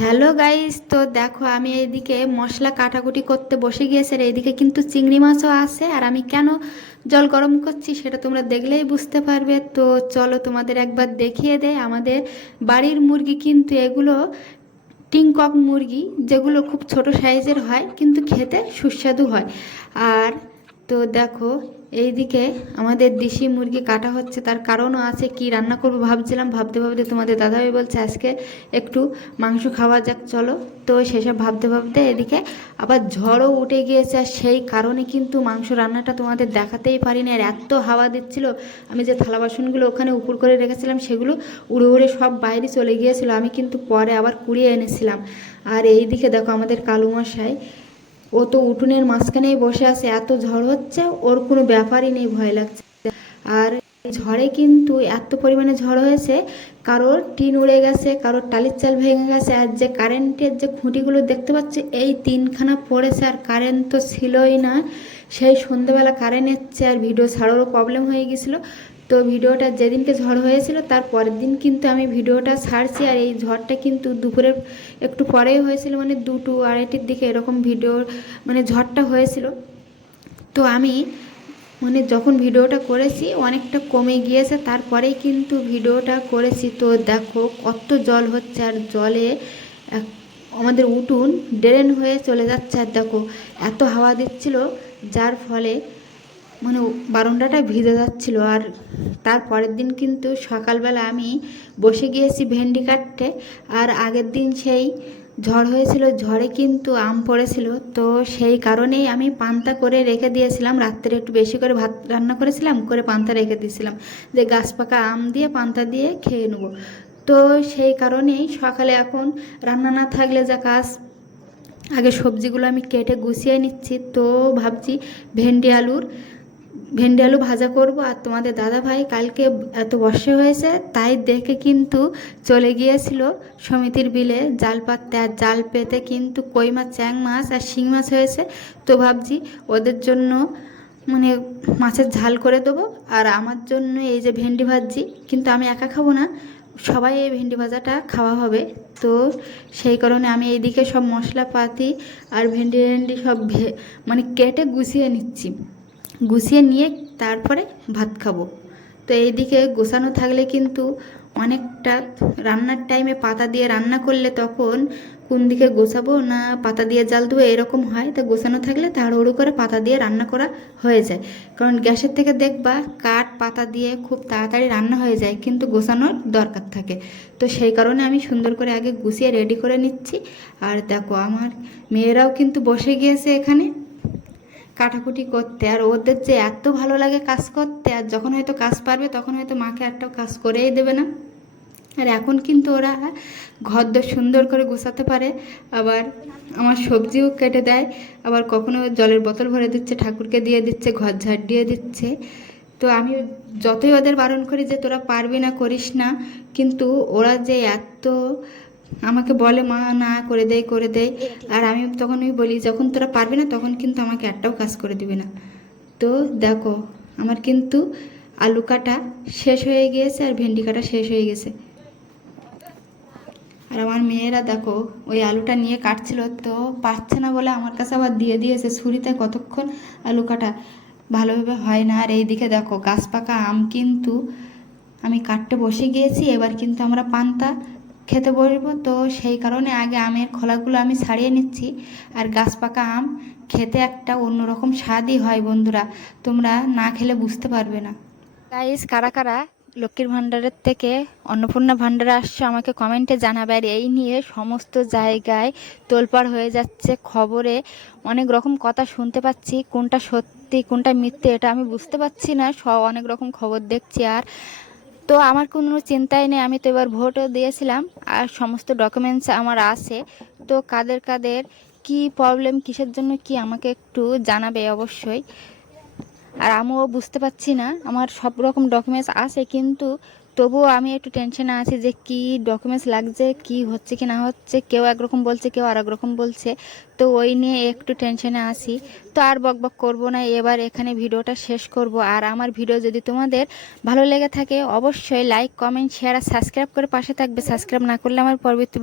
Hello guys, তো দেখো আমি এইদিকে মশলা কাটাকুটি করতে বসে গিয়েছি। আর এইদিকে কিন্তু চিংড়ি মাছও আছে। আর আমি কেন জল গরম করছি সেটা তোমরা দেখলেই বুঝতে পারবে। তো চলো তোমাদের একবার দেখিয়ে দেয়। আমাদের বাড়ির মুরগি কিন্তু এগুলো টিংকক মুরগি, যেগুলো খুব ছোট সাইজের হয় কিন্তু খেতে সুস্বাদু হয়। আর তো দেখো এইদিকে আমাদের দেশি মুরগি কাটা হচ্ছে, তার কারণও আছে। কি রান্না করবো ভাবছিলাম, ভাবতে ভাবতে তোমাদের দাদাভাই বলছে আজকে একটু মাংস খাওয়া যাক চলো। তো সেসব ভাবতে ভাবতে এদিকে আবার ঝড়ও উঠে গিয়েছে। আর সেই কারণে কিন্তু মাংস রান্নাটা তোমাদের দেখাতেই পারিনি। আর এত হাওয়া দিচ্ছিল, আমি যে থালা বাসনগুলো ওখানে উপর করে রেখেছিলাম সেগুলো উড়ে উড়ে সব বাইরে চলে গিয়েছিলো। আমি কিন্তু পরে আবার কুড়িয়ে এনেছিলাম। আর এই দিকে দেখো আমাদের কালু মশাই, ও তো উঠোনের মাঝখানেই বসে আছে। এত ঝড় হচ্ছে, ওর কোনো ব্যাপারই নেই, ভয় লাগছে। আর ঝড়ে কিন্তু এত পরিমাণে ঝড় হয়েছে, কারোর টিন উড়ে গেছে, কারোর টালির চাল ভেঙে গেছে। আর যে কারেন্টের যে খুঁটিগুলো দেখতে পাচ্ছি, এই তিনখানা পড়েছে। আর কারেন্ট তো ছিলই না, সেই সন্ধেবেলা কারেন্ট এসছে। আর ভিডিও ছাড়ারও প্রবলেম হয়ে গেছিলো। তো ভিডিওটা যেদিনকে ঝড় হয়েছিল তার পরের দিন কিন্তু আমি ভিডিওটা ছাড়ছি। আর এই ঝড়টা কিন্তু দুপুরের একটু পরেই হয়েছিল, মানে 2-2 আড়াইটির দিকে এরকম ভিডিও মানে ঝড়টা হয়েছিল। তো আমি মানে যখন ভিডিওটা করেছি অনেকটা কমে গিয়েছে, তারপরেই কিন্তু ভিডিওটা করেছি। তো দেখো কত জল হচ্ছে, আর জলে এক- আমাদের উঠোন ড্রেন হয়ে চলে যাচ্ছে। আর দেখো এত হাওয়া দিচ্ছিল, যার ফলে মানে বারান্দাটা ভিজে যাচ্ছিল। আর তার পরের দিন কিন্তু সকালবেলা আমি বসে গিয়েছি ভেন্ডি কাটতে। আর আগের দিন সেই ঝড় হয়েছিল, ঝড়ে কিন্তু আম পড়েছিল। তো সেই কারণেই আমি পান্তা করে রেখে দিয়েছিলাম। রাত্রে একটু বেশি করে ভাত রান্না করেছিলাম, করে পান্তা রেখে দিয়েছিলাম যে গাছ পাকা আম দিয়ে পান্তা দিয়ে খেয়ে নেবো। তো সেই কারণেই সকালে এখন রান্না না থাকলে যা কাজ, আগে সবজিগুলো আমি কেটে গুছিয়ে নিচ্ছি। তো ভাবছি ভেন্ডি আলুর ভেন্ডি আলু ভাজা করব। আর তোমাদের দাদা ভাই কালকে এত বর্ষা হয়েছে তাই দেখে কিন্তু চলে গিয়েছিল সমিতির বিলে জাল পাততে। আর জাল পেতে কিন্তু কই মাছ, চ্যাং মাছ আর শিং মাছ হয়েছে। তো ভাবছি ওদের জন্য মানে মাছের ঝাল করে দেবো। আর আমার জন্য এই যে ভেন্ডি ভাজি, কিন্তু আমি একা খাবো না, সবাই এই ভেন্ডি ভাজাটা খাওয়া হবে। তো সেই কারণে আমি এইদিকে সব মশলাপাতি আর ভেন্ডি ভেন্ডি সব মানে কেটে গুছিয়ে নিচ্ছি। গুছিয়ে নিয়ে তারপরে ভাত খাবো। তো এইদিকে গোছানো থাকলে কিন্তু অনেকটা, রান্নার টাইমে পাতা দিয়ে রান্না করলে তখন কোন দিকে গোছাবো না পাতা দিয়ে জাল দেবো এরকম হয়। তো গোছানো থাকলে তাড়াহুড়ো করে পাতা দিয়ে রান্না করা হয়ে যায়। কারণ গ্যাসের থেকে দেখবা কাঠ পাতা দিয়ে খুব তাড়াতাড়ি রান্না হয়ে যায়, কিন্তু গোছানোর দরকার থাকে। তো সেই কারণে আমি সুন্দর করে আগে গুছিয়ে রেডি করে নিচ্ছি। আর দেখো আমার মেয়েরাও কিন্তু বসে গিয়েছে এখানে কাটাকুটি করতে। আর ওদের যে এত ভালো লাগে কাজ করতে, আর যখন হয়তো কাজ পারবে তখন হয়তো মাকে একটাও কাজ করেই দেবে না। আর এখন কিন্তু ওরা ঘরদোর সুন্দর করে গোছাতে পারে, আবার আমার সবজিও কেটে দেয়, আবার কখনো জলের বোতল ভরে দিচ্ছে, ঠাকুরকে দিয়ে দিচ্ছে, ঘর ঝাড় দিয়ে দিচ্ছে। তো আমি যতই ওদের বারণ করি যে তোরা পারবি না, করিস না, কিন্তু ওরা যে এত আমাকে বলে মা না করে দেয় করে দেয়। আর আমি তখন বলি যখন তোরা পারবি না তখন কিন্তু আমাকে একটাও কাজ করে দিবি না। তো দেখো আমার কিন্তু আলু কাটা শেষ হয়ে গিয়েছে আর ভেন্ডি কাটা শেষ হয়ে গেছে। আর আমার মেয়েরা দেখো ওই আলুটা নিয়ে কাটছিল, তো পারছে না বলে আমার কাছে আবার দিয়ে দিয়েছে ছুরিতে। কতক্ষণ আলু কাটা ভালোভাবে হয় না। আর এইদিকে দেখো গাছ পাকা আম কিন্তু আমি কাটতে বসে গিয়েছি। এবার কিন্তু আমরা পান্তা খেতে বসবো। তো সেই কারণে আগে আমের খোলাগুলো আমি ছাড়িয়ে নিচ্ছি। আর গাছ পাকা আম খেতে একটা অন্যরকম স্বাদই হয় বন্ধুরা, তোমরা না খেলে বুঝতে পারবে না। গাইস, কারা কারা লক্ষ্মীর ভাণ্ডারের থেকে অন্নপূর্ণা ভাণ্ডারে আসছে আমাকে কমেন্টে জানাবে। আর এই নিয়ে সমস্ত জায়গায় তোলপাড় হয়ে যাচ্ছে, খবরে অনেক রকম কথা শুনতে পাচ্ছি, কোনটা সত্যি কোনটা মিথ্যে এটা আমি বুঝতে পারছি না। সব অনেক রকম খবর দেখছি। আর তো আমার কোনো চিন্তাই নেই, আমি তো এবার ভোটও দিয়েছিলাম আর সমস্ত ডকুমেন্টস আমার আছে। তো কাদের কাদের কি প্রবলেম, কিসের জন্য কি, আমাকে একটু জানাবে অবশ্যই। আর আমিও বুঝতে পারছি না, আমার সব রকম ডকুমেন্টস আছে কিন্তু তবুও আমি একটু টেনশনে আছি যে কি ডকুমেন্টস লাগছে, কি হচ্ছে কি না হচ্ছে, কেউ একরকম বলছে কেউ আর একরকম বলছে। তো ওই নিয়ে একটু টেনশনে আছি। তো আর বকবক করব না, এবার এখানে ভিডিওটা শেষ করব। আর আমার ভিডিও যদি তোমাদের ভালো লেগে থাকে অবশ্যই লাইক কমেন্ট শেয়ার আর সাবস্ক্রাইব করে পাশে থাকবে। সাবস্ক্রাইব না করলে আমার পরবর্তী